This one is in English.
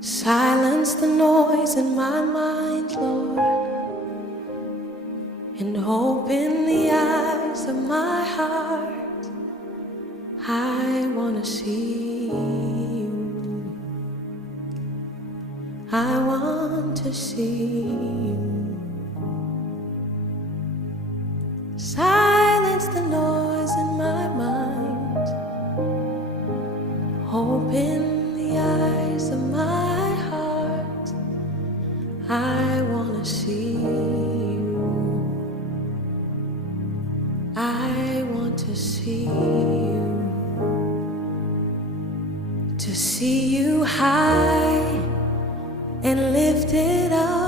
Silence the noise in my mind, Lord, and open the eyes of my heart. I want to see you. I want to see you. Silence the noise in my mind. Open the eyes of my heart. I want to see you. I want to see you. To see you high and lifted up,